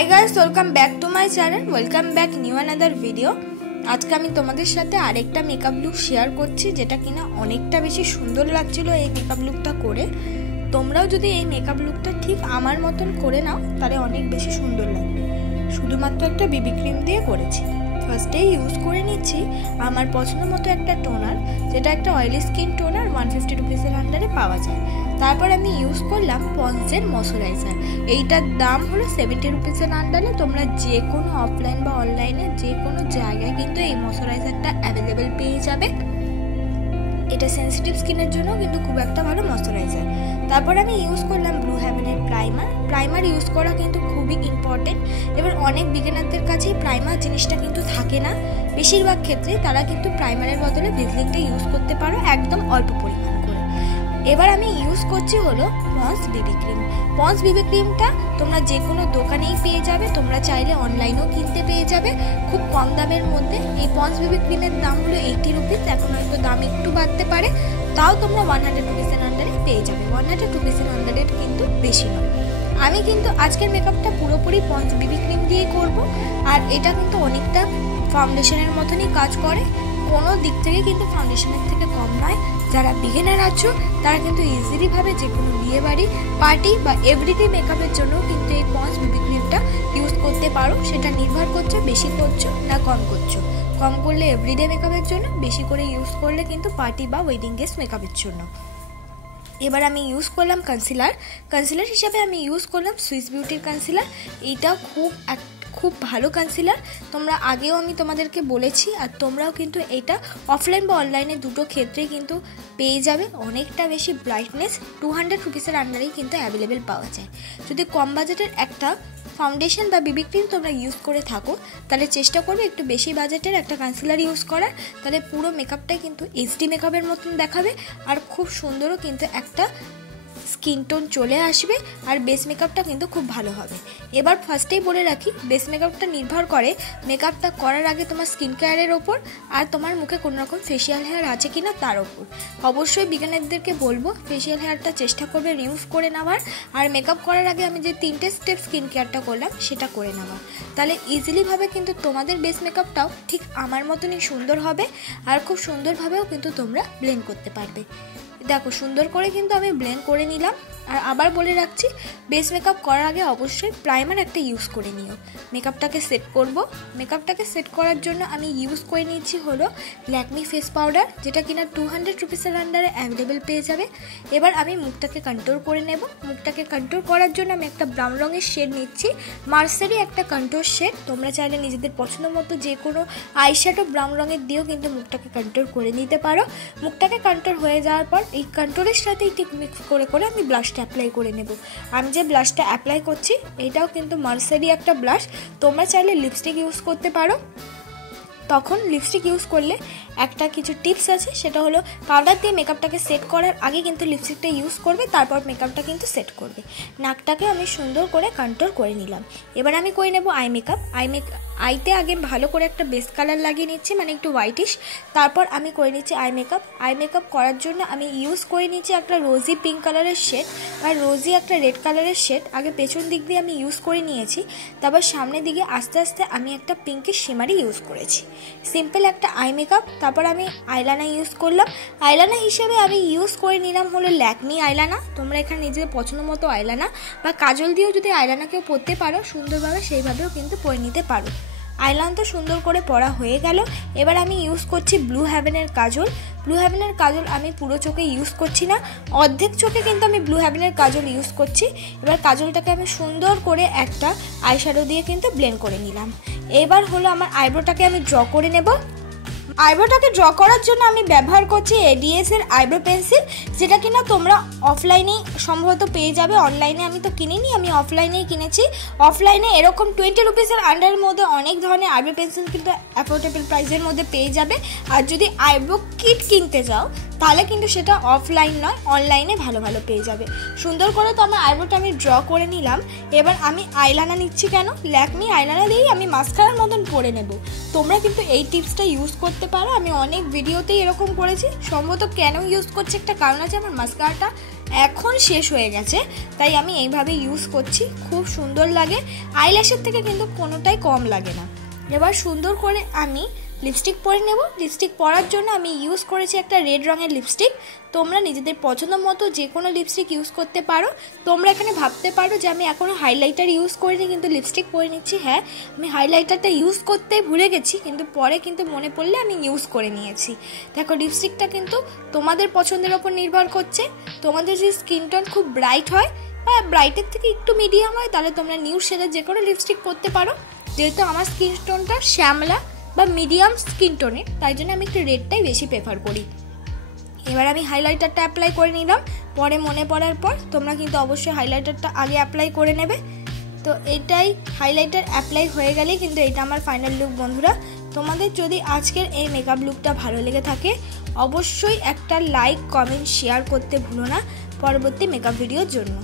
Hi guys, welcome back to my channel, welcome back new another video. আজকে আমি তোমাদের সাথে আরেকটা মেকআপ লুক শেয়ার করছি, যেটা কিনা অনেকটা বেশি সুন্দর লাগছিল এই মেকআপ লুকটা করে। তোমরাও যদি এই মেকআপ লুকটা ঠিক আমার মতন করে নাও তাহলে অনেক বেশি সুন্দর লাগবে। শুধুমাত্র একটা বিবি ক্রিম দিয়ে করেছি। ফার্স্টেই ইউজ করে নিচ্ছি আমার পছন্দ মতো একটা টোনার, যেটা একটা অয়েলি স্কিন টোনার 150 রুপিসের আন্ডারে পাওয়া যায়। তারপর আমি ইউজ করলাম পন্ডসের ময়শ্চারাইজার। এইটার দাম হলো 70 রুপিসের আন্ডারে। তোমরা যে কোনো অফলাইন বা অনলাইনে যে কোনো জায়গায় কিন্তু এই ময়শ্চারাইজারটা অ্যাভেলেবেল পেয়ে যাবে। এটা সেন্সিটিভ স্কিনের জন্য কিন্তু খুব একটা ভালো ময়শ্চারাইজার। তারপর আমি ইউজ করলাম ব্লু হেভেনের প্রাইমার ইউজ করা কিন্তু খুবই ইম্পর্টেন্ট। এবার অনেক বিগিনারদের কাছেই প্রাইমার জিনিসটা কিন্তু থাকে না, বেশিরভাগ ক্ষেত্রে তারা কিন্তু প্রাইমারের বদলে ভিজলিংটা ইউজ করতে পারো একদম অল্প পরিমাণ করে। এবার আমি ইউজ করছি হলো পন্ডস বিবি ক্রিম। পন্ডস বিবি ক্রিমটা তোমরা যে কোনো দোকানেই পেয়ে যাবে, তোমরা চাইলে অনলাইনেও কিনতে পেয়ে যাবে খুব কম দামের মধ্যে। এই পন্ডস বিবি ক্রিমের দাম হলো 80 রুপিস, এখন হয়তো দাম একটু বাড়তে পারে, তাও তোমরা 100 রুপিসের আন্ডারে পেয়ে যাবে। 100 রুপিসের আন্ডারে কিন্তু বেশি নয়। আমি কিন্তু আজকের মেকআপটা পুরোপুরি পন্ডস বিবি ক্রিম দিয়েই করব, আর এটা কিন্তু অনেকটা ফাউন্ডেশনের মতনই কাজ করে, কোনো দিক থেকে কিন্তু ফাউন্ডেশনের থেকে কম নয়। যারা বিগিনার আছো তারা কিন্তু ইজিলি ভাবে যে কোনো বিয়ে বাড়ি, পার্টি বা এভরিডে মেকআপের জন্য কিন্তু এই পন্ডস বিবি ক্রিমটা ইউজ করতে পারো। সেটা নির্ভর করছে বেশি করছো না কম করছো। কম করলে এভরিডে মেকআপের জন্য, বেশি করে ইউজ করলে কিন্তু পার্টি বা ওয়েডিং গেস্ট মেকআপের জন্য। এবার আমি ইউজ করলাম কনসিলার হিসাবে আমি ইউজ করলাম সুইস বিউটির কনসিলার। এইটাও খুব ভালো কনসিলার, তোমরা আগেও আমি তোমাদেরকে বলেছি, আর তোমরাও কিন্তু এটা অফলাইন বা অনলাইনে দুটো ক্ষেত্রেই কিন্তু পেয়ে যাবে। অনেকটা বেশি ব্রাইটনেস 200 রুপিসের আন্ডারেই কিন্তু অ্যাভেলেবেল পাওয়া যায়। যদি কম বাজেটের একটা ফাউন্ডেশন বা বিবি ক্রিম তোমরা ইউজ করে থাকো, তাহলে চেষ্টা করবে একটু বেশি বাজেটের একটা কনসিলার ইউজ করার, তাহলে পুরো মেকআপটাই কিন্তু এইচডি মেকআপের মতন দেখাবে, আর খুব সুন্দরও কিন্তু একটা স্কিন টোন চলে আসবে, আর বেস মেকআপটা কিন্তু খুব ভালো হবে। এবার ফার্স্টেই বলে রাখি, বেস মেকআপটা নির্ভর করে মেকআপটা করার আগে তোমার স্কিন কেয়ারের ওপর, আর তোমার মুখে কোনো রকম ফেশিয়াল হেয়ার আছে কিনা তার ওপর। অবশ্যই বিগিনারদেরকে বলবো ফেশিয়াল হেয়ারটা চেষ্টা করবে রিমুভ করে নেওয়ার, আর মেকআপ করার আগে আমি যে 3টে স্টেপ স্কিন কেয়ারটা করলাম সেটা করে নেওয়ার। তাহলে ইজিলিভাবে কিন্তু তোমাদের বেস মেকআপটাও ঠিক আমার মতনই সুন্দর হবে, আর খুব সুন্দরভাবেও কিন্তু তোমরা ব্লেন্ড করতে পারবে। দেখো সুন্দর করে কিন্তু আমি ব্লেন্ড করে নিলাম। আর আবার বলে রাখছি, বেস মেকআপ করার আগে অবশ্যই প্রাইমার একটা ইউজ করে নিও। মেকআপটাকে সেট করব। মেকআপটাকে সেট করার জন্য আমি ইউজ করে নিয়েছি হলো ল্যাকমি ফেস পাউডার, যেটা কিনা 200 রুপিসের আন্ডারে অ্যাভেলেবেল পেয়ে যাবে। এবার আমি মুখটাকে কন্ট্রোল করে নেব। মুখটাকে কন্ট্রোল করার জন্য আমি একটা ব্রাউন রঙের শেড নিচ্ছি, মার্সারি একটা কন্ট্রোল শেড। তোমরা চাইলে নিজেদের পছন্দ মতো যে কোনো আইশ্যাডো ব্রাউন রঙের দিয়েও কিন্তু মুখটাকে কন্ট্রোল করে নিতে পারো। মুখটাকে কন্ট্রোল হয়ে যাওয়ার পর এই কন্ট্রোলের সাথে ঠিক মিক্স করে আমি ব্লাশটা অ্যাপ্লাই করে নেব। আমি যে ব্লাশটা অ্যাপ্লাই করছি এটাও কিন্তু মার্সারি একটা ব্লাশ। তোমরা চাইলে লিপস্টিক ইউজ করতে পারো। তখন লিপস্টিক ইউজ করলে একটা কিছু টিপস আছে, সেটা হলো পাউডার দিয়ে মেকআপটাকে সেট করার আগে কিন্তু লিপস্টিকটা ইউজ করবে, তারপর মেকআপটা কিন্তু সেট করবে। নাকটাকে আমি সুন্দর করে কন্ট্রোল করে নিলাম। এবার আমি করে নেব আই মেকআপ। আইতে আগে ভালো করে একটা বেস কালার লাগিয়ে নিচ্ছি, মানে একটু হোয়াইটিশ। তারপর আমি করে নিচ্ছি আই মেকআপ করার জন্য আমি ইউজ করে নিচ্ছি একটা রোজি পিঙ্ক কালারের শেড, আর রোজি একটা রেড কালারের শেড। আগে পেছন দিক দিয়ে আমি ইউজ করে নিয়েছি, তারপর সামনের দিকে আস্তে আস্তে আমি একটা পিঙ্কের শিমারি ইউজ করেছি। সিম্পল একটা আই মেকআপ। তারপর আমি আইলাইনার ইউজ করলাম। আইলাইনার হিসেবে আমি ইউজ করে নিলাম হলো ল্যাকমি আইলাইনার। তোমরা এখানে নিজেদের পছন্দ মতো আইলাইনার বা কাজল দিয়েও যদি আইলাইনারকেও পরতে পারো সুন্দরভাবে, সেইভাবেও কিন্তু পরে নিতে পারো। আইলাইনার তো সুন্দর করে পরা হয়ে গেল। এবার আমি ইউজ করছি ব্লু হেভেনের কাজল। ব্লু হেভেনের কাজল আমি পুরো চোখে ইউজ করছি না, অর্ধেক চোখে কিন্তু আমি ব্লু হেভেনের কাজল ইউজ করছি। এবার কাজলটাকে আমি সুন্দর করে একটা আইশ্যাডো দিয়ে কিন্তু ব্লেন্ড করে নিলাম। এবার হলো আমার আইব্রোটাকে আমি ড্র করে নেব। আইব্রোটাকে ড্র করার জন্য আমি ব্যবহার করছি এডিএস এর আইব্রো পেন্সিল, যেটা কিনা তোমরা অফলাইনেই সম্ভবত পেয়ে যাবে। অনলাইনে আমি তো কিনিনি, আমি অফলাইনেই কিনেছি। অফলাইনে এরকম 20 রুপিসের আন্ডারের মধ্যে অনেক ধরনের আইব্রো পেন্সিল কিন্তু অ্যাফোর্ডেবল প্রাইসের মধ্যে পেয়ে যাবে। আর যদি আইব্রো কিট কিনতে যাও তাহলে কিন্তু সেটা অফলাইন নয়, অনলাইনে ভালো ভালো পেয়ে যাবে। সুন্দর করে তো আমার আইব্রোটা আমি ড্র করে নিলাম। এবার আমি আইলাইনার নিচ্ছি, কেন ল্যাকমি আইলাইনার দিয়েই আমি মাস্কারার মতন পরে নেব। তোমরা কিন্তু এই টিপসটা ইউজ করতে পারো। আমি অনেক ভিডিওতেই এরকম করেছি। সম্ভবত কেন ইউজ করছি একটা কারণ আছে, আমার মাস্কারাটা এখন শেষ হয়ে গেছে, তাই আমি এইভাবে ইউজ করছি। খুব সুন্দর লাগে, আইল্যাশের থেকে কিন্তু কোনোটাই কম লাগে না। এবার সুন্দর করে আমি লিপস্টিক পরে নেব। লিপস্টিক পরার জন্য আমি ইউজ করেছি একটা রেড রঙের লিপস্টিক। তোমরা নিজেদের পছন্দ মতো যে কোনো লিপস্টিক ইউজ করতে পারো। তোমরা এখানে ভাবতে পারো যে আমি এখনও হাইলাইটার ইউজ করিনি কিন্তু লিপস্টিক পরে নিচ্ছি। হ্যাঁ, আমি হাইলাইটারটা ইউজ করতে ভুলে গেছি, কিন্তু পরে কিন্তু মনে পড়লে আমি ইউজ করে নিয়েছি। দেখো, লিপস্টিকটা কিন্তু তোমাদের পছন্দের ওপর নির্ভর করছে। তোমাদের যদি স্কিন টোন খুব ব্রাইট হয় বা ব্রাইটের থেকে একটু মিডিয়াম হয়, তাহলে তোমরা নিউড শেডের যে কোনো লিপস্টিক পরতে পারো। যেহেতু আমার স্কিন টোনটা শ্যামলা বা মিডিয়াম স্কিন টোনের, তাই জন্য আমি একটু রেডটাই বেশি প্রেফার করি। এবার আমি হাইলাইটারটা অ্যাপ্লাই করে নিলাম। পরে মনে পড়ার পর তোমরা কিন্তু অবশ্যই হাইলাইটারটা আগে অ্যাপ্লাই করে নেবে। তো এটাই হাইলাইটার অ্যাপ্লাই হয়ে গেলেই কিন্তু এটা আমার ফাইনাল লুক। বন্ধুরা, তোমাদের যদি আজকের এই মেকআপ লুকটা ভালো লেগে থাকে, অবশ্যই একটা লাইক, কমেন্ট, শেয়ার করতে ভুলো না পরবর্তী মেকআপ ভিডিওর জন্য।